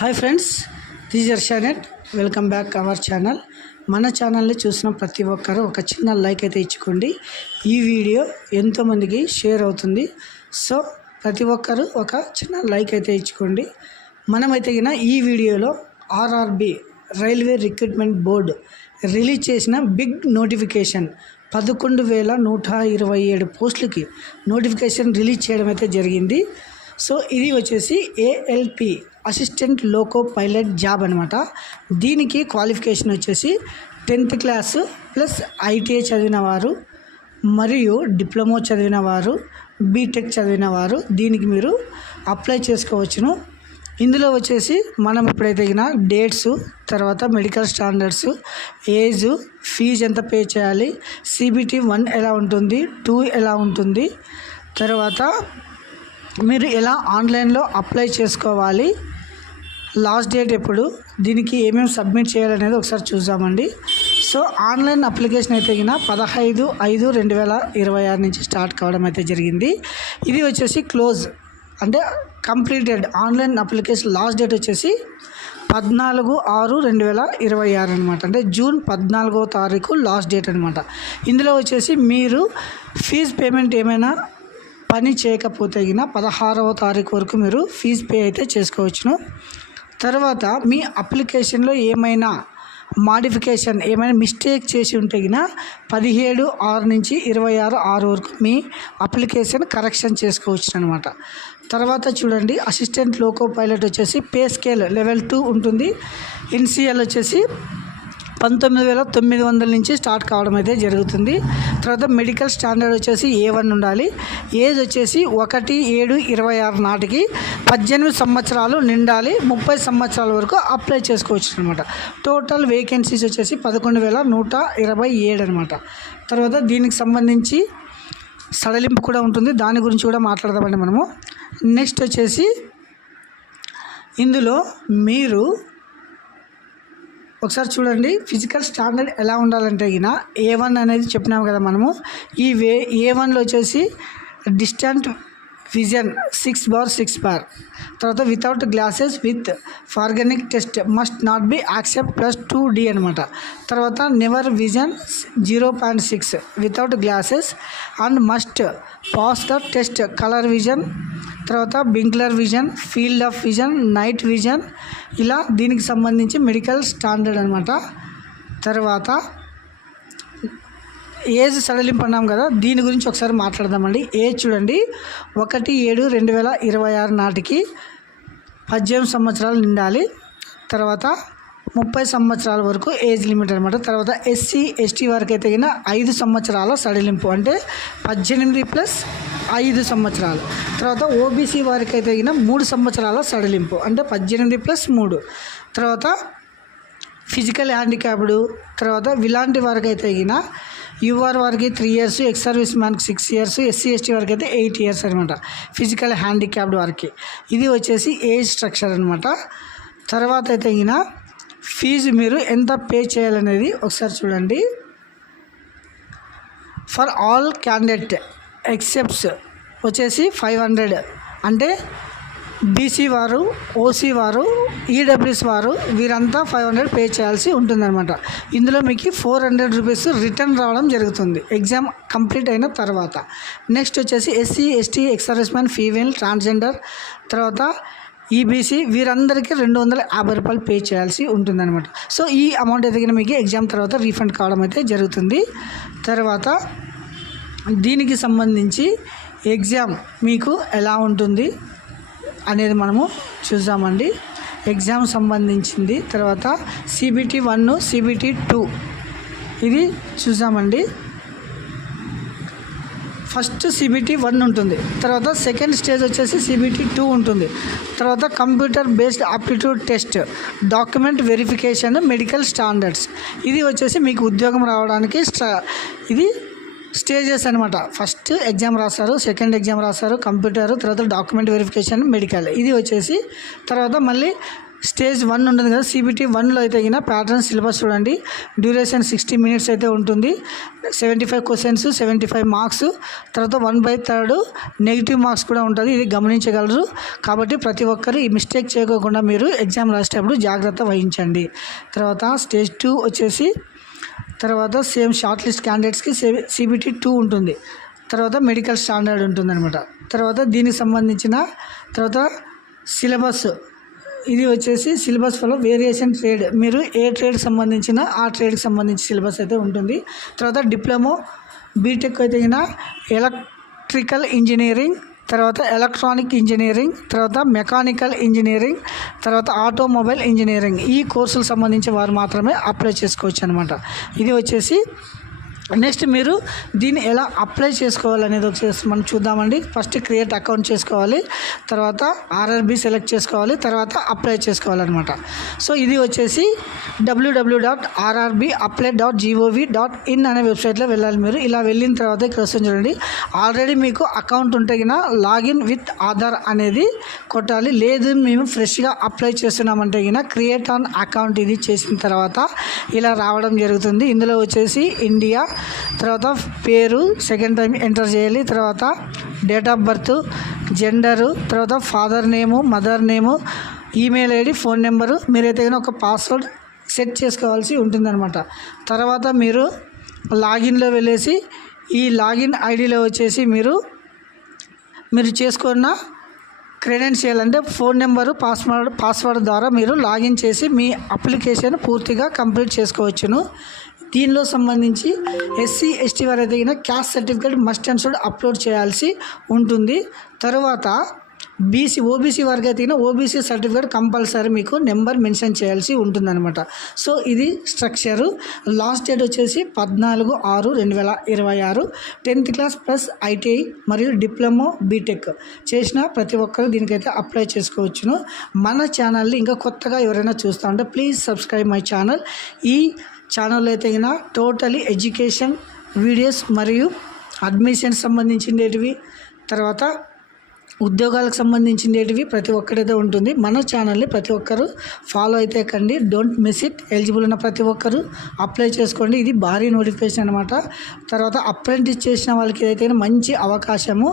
Hi friends, this is Shanet. Welcome back our channel. మన ఛానల్ని చూసిన ప్రతి ఒక్కరు ఒక చిన్న లైక్ అయితే ఇచ్చుకోండి. ఈ వీడియో ఎంతోమందికి షేర్ అవుతుంది. సో ప్రతి ఒక్కరు ఒక చిన్న లైక్ అయితే ఇచ్చుకోండి. మనమైతే ఈ వీడియోలో RRB railway recruitment board release చేసిన బిగ్ నోటిఫికేషన్ 11,127 పోస్టులకి నోటిఫికేషన్ రిలీజ్ చేయడం అయితే జరిగింది. సో ఇది వచ్చేసి ALP assistant loco pilot job అనమాట. దీనికి క్వాలిఫికేషన్ వచ్చేసి 10th క్లాస్ ప్లస్ ITI చదివిన వారు మరియు డిప్లొమా చదివిన వారు, బీటెక్ చదివిన వారు దీనికి మీరు అప్లై చేసుకోవచ్చును. ఇందులో వచ్చేసి మనం ఇప్పుడైతే డేట్స్, తర్వాత మెడికల్ స్టాండర్డ్స్, ఏజ్, ఫీజు ఎంత పే చేయాలి, CBT 1 ఎలా ఉంటుంది, 2 ఎలా ఉంటుంది, తర్వాత మీరు ఎలా ఆన్లైన్లో అప్లై చేసుకోవాలి, లాస్ట్ డేట్ ఎప్పుడు, దీనికి ఏమేమి సబ్మిట్ చేయాలనేది ఒకసారి చూద్దామండి. సో ఆన్లైన్ అప్లికేషన్ అయితే 15/5/2026 నుంచి స్టార్ట్ కావడం అయితే జరిగింది. ఇది వచ్చేసి క్లోజ్ అంటే completed online application last date వచ్చేసి 14/6/2026 అనమాట. అంటే జూన్ 14వ తారీఖు లాస్ట్ డేట్ అనమాట. ఇందులో వచ్చేసి మీరు ఫీజు పేమెంట్ ఏమైనా పని చేయకపోతే 16వ తారీఖు వరకు మీరు ఫీజు పే అయితే చేసుకోవచ్చును. తర్వాత మీ అప్లికేషన్లో ఏమైనా మాడిఫికేషన్, ఏమైనా మిస్టేక్ చేసి ఉంటే 17/6 నుంచి 26/6 వరకు మీ అప్లికేషన్ కరెక్షన్ చేసుకోవచ్చు అనమాట. తర్వాత చూడండి, అసిస్టెంట్ లోకో పైలట్ వచ్చేసి పే స్కేల్ లెవెల్ 2 ఉంటుంది. NCL వచ్చేసి 19,900 నుంచి స్టార్ట్ కావడం అయితే జరుగుతుంది. తర్వాత మెడికల్ స్టాండర్డ్ వచ్చేసి A1 ఉండాలి. ఏజ్ వచ్చేసి 1/7/26 నాటికి 18 సంవత్సరాలు నిండాలి. 30 సంవత్సరాల వరకు అప్లై చేసుకోవచ్చు అనమాట. టోటల్ వేకెన్సీస్ వచ్చేసి 11,127 అనమాట. తర్వాత దీనికి సంబంధించి సడలింపు కూడా ఉంటుంది, దాని గురించి కూడా మాట్లాడదామండి మనము. నెక్స్ట్ వచ్చేసి ఇందులో మీరు ఒకసారి చూడండి, ఫిజికల్ స్టాండర్డ్ ఎలా ఉండాలంటే A1 అనేది చెప్పినాము కదా మనము. ఈ A1లో వచ్చేసి డిస్టెంట్ విజన్ 6/6. తర్వాత వితౌట్ గ్లాసెస్ విత్ ఫార్గానిక్ test must not be accept +2D అనమాట. తర్వాత near vision 0.6 without glasses and must pass the test colour vision, తర్వాత binocular vision, field of vision, night vision, ఇలా దీనికి సంబంధించి మెడికల్ స్టాండర్డ్ అనమాట. తర్వాత ఏజ్ సడలింపు అన్నాం కదా, దీని గురించి ఒకసారి మాట్లాడదామండి. ఏజ్ చూడండి, 1/7/2026 నాటికి 18 సంవత్సరాలు నిండాలి. తర్వాత 30 సంవత్సరాల వరకు ఏజ్ లిమిట్ అనమాట. తర్వాత SC ST వరకు అయితే 5 సంవత్సరాల సడలింపు, అంటే 18 + 5 సంవత్సరాలు. తర్వాత OBC వారికి అయితే 3 సంవత్సరాల సడలింపు, అంటే 18 + 3. తర్వాత ఫిజికల్ హ్యాండిక్యాప్డ్, తర్వాత ఇలాంటి వారికి అయితే UR వారికి 3 years, ఎక్స్ సర్వీస్ మ్యాన్కి 6 years, SC ST వారికి అయితే 8 years అనమాట. ఫిజికల్ హ్యాండిక్యాప్డ్ వారికి ఇది వచ్చేసి ఏజ్ స్ట్రక్చర్ అనమాట. తర్వాత అయితే ఫీజు మీరు ఎంత పే చేయాలనేది ఒకసారి చూడండి. ఫర్ ఆల్ క్యాండిడేట్ ఎక్సెప్ట్స్ వచ్చేసి 500, అంటే BC వారు, OC వారు, EWS వారు వీరంతా 500 పే చేయాల్సి ఉంటుందన్నమాట. ఇందులో మీకు 400 రూపీస్ రిటర్న్ రావడం జరుగుతుంది ఎగ్జామ్ కంప్లీట్ అయిన తర్వాత. నెక్స్ట్ వచ్చేసి SC ST, ex service man, female, transgender, తర్వాత EBC వీరందరికీ 250 రూపాయలు పే చేయాల్సి ఉంటుందన్నమాట. సో ఈ అమౌంట్ అయితే మీకు ఎగ్జామ్ తర్వాత రీఫండ్ కావడం అయితే జరుగుతుంది. తర్వాత దీనికి సంబంధించి ఎగ్జామ్ మీకు ఎలా ఉంటుంది అనేది మనము చూద్దామండి. ఎగ్జామ్ సంబంధించింది తర్వాత CBT 1, CBT 2 ఇది చూద్దామండి. ఫస్ట్ CBT 1 ఉంటుంది, తర్వాత సెకండ్ స్టేజ్ వచ్చేసి CBT 2 ఉంటుంది. తర్వాత computer based aptitude test, document verification, medical standards. ఇది వచ్చేసి మీకు ఉద్యోగం రావడానికి ఇది స్టేజెస్ అనమాట. ఫస్ట్ ఎగ్జామ్ రాస్తారు, సెకండ్ ఎగ్జామ్ రాస్తారు, కంప్యూటర్, తర్వాత డాక్యుమెంట్ వెరిఫికేషన్, మెడికల్. ఇది వచ్చేసి తర్వాత మళ్ళీ స్టేజ్ 1 ఉంటుంది కదా, CBT 1లో అయితే కింద ప్యాటర్న్ సిలబస్ చూడండి. డ్యూరేషన్ 60 minutes అయితే ఉంటుంది. 75 క్వశ్చన్స్, 75 మార్క్స్. తర్వాత 1/3 నెగిటివ్ మార్క్స్ కూడా ఉంటుంది. ఇది గమనించగలరు. కాబట్టి ప్రతి ఒక్కరు ఈ మిస్టేక్ చేయకోకుండా మీరు ఎగ్జామ్ రాసేటప్పుడు జాగ్రత్త వహించండి. తర్వాత స్టేజ్ 2 వచ్చేసి తర్వాత సేమ్ షార్ట్ లిస్ట్ క్యాండిడేట్స్కి CBT 2 ఉంటుంది. తర్వాత మెడికల్ స్టాండర్డ్ ఉంటుందన్నమాట. తర్వాత దీనికి సంబంధించిన తర్వాత సిలబస్ ఇది వచ్చేసి సిలబస్ ఫలో వేరియేషన్ ట్రేడ్, మీరు ఏ ట్రేడ్కి సంబంధించిన ఆ ట్రేడ్కి సంబంధించి సిలబస్ అయితే ఉంటుంది. తర్వాత డిప్లొమా బీటెక్ అయితే ఎలక్ట్రికల్ ఇంజనీరింగ్, తర్వాత ఎలక్ట్రానిక్ ఇంజనీరింగ్, తర్వాత మెకానికల్ ఇంజనీరింగ్, తర్వాత ఆటోమొబైల్ ఇంజనీరింగ్ ఈ కోర్సులకు సంబంధించి వారు మాత్రమే అప్లై చేసుకోవచ్చు అనమాట. ఇది వచ్చేసి నెక్స్ట్ మీరు దీన్ని ఎలా అప్లై చేసుకోవాలనేది వచ్చేసి మనం చూద్దామండి. ఫస్ట్ క్రియేట్ అకౌంట్ చేసుకోవాలి, తర్వాత RRB సెలెక్ట్ చేసుకోవాలి, తర్వాత అప్లై చేసుకోవాలన్నమాట. సో ఇది వచ్చేసి www.rrbapply.gov.in అనే వెబ్సైట్లో వెళ్ళాలి. మీరు ఇలా వెళ్ళిన తర్వాత ఇక్కడ వస్తుంది చూడండి. ఆల్రెడీ మీకు అకౌంట్ ఉంటే కింద లాగిన్ విత్ ఆధార్ అనేది కొట్టాలి. లేదు మేము ఫ్రెష్గా అప్లై చేస్తున్నామంటే కింద క్రియేట్ ఆన్ అకౌంట్ ఇది చేసిన తర్వాత ఇలా రావడం జరుగుతుంది. ఇందులో వచ్చేసి ఇండియా, తర్వాత పేరు సెకండ్ టైం ఎంటర్ చేయాలి, తర్వాత డేట్ ఆఫ్ బర్త్, జెండరు, తర్వాత father name, mother name, email ID, phone number, మీరైతే ఒక పాస్వర్డ్ సెట్ చేసుకోవాల్సి ఉంటుందన్నమాట. తర్వాత మీరు లాగిన్లో వెళ్ళేసి ఈ లాగిన్ ఐడిలో వచ్చేసి మీరు చేసుకున్న క్రెడెన్షియల్ అంటే ఫోన్ నెంబరు, పాస్వర్డ్ ద్వారా మీరు లాగిన్ చేసి మీ అప్లికేషన్ పూర్తిగా కంప్లీట్ చేసుకోవచ్చును. దీనిలో సంబంధించి SC ST వారు అయితే caste certificate must and should upload చేయాల్సి ఉంటుంది. తర్వాత OBC వారికి అయితే OBC సర్టిఫికేట్ కంపల్సరీ మీకు నెంబర్ మెన్షన్ చేయాల్సి ఉంటుందన్నమాట. సో ఇది స్ట్రక్చరు. లాస్ట్ డేట్ వచ్చేసి 14/6/2026. 10th క్లాస్ ప్లస్ ITI మరియు డిప్లొమా బీటెక్ చేసిన ప్రతి ఒక్కరు దీనికైతే అప్లై చేసుకోవచ్చును. మన ఛానల్ని ఇంకా కొత్తగా ఎవరైనా చూస్తూ ఉంటే ప్లీజ్ సబ్స్క్రైబ్ మై ఛానల్. ఈ ఛానల్లో అయితే టోటలీ ఎడ్యుకేషన్ వీడియోస్ మరియు అడ్మిషన్ సంబంధించినవి, తర్వాత ఉద్యోగాలకు సంబంధించినవి ప్రతి ఒక్కరైతే ఉంటుంది. మన ఛానల్ని ప్రతి ఒక్కరు ఫాలో అయితే కండి. Don't miss it. ఎలిజిబుల్ ఉన్న ప్రతి ఒక్కరు అప్లై చేసుకోండి. ఇది భారీ నోటిఫికేషన్ అనమాట. తర్వాత అప్రెంటిస్ చేసిన వాళ్ళకి అయితే మంచి అవకాశము.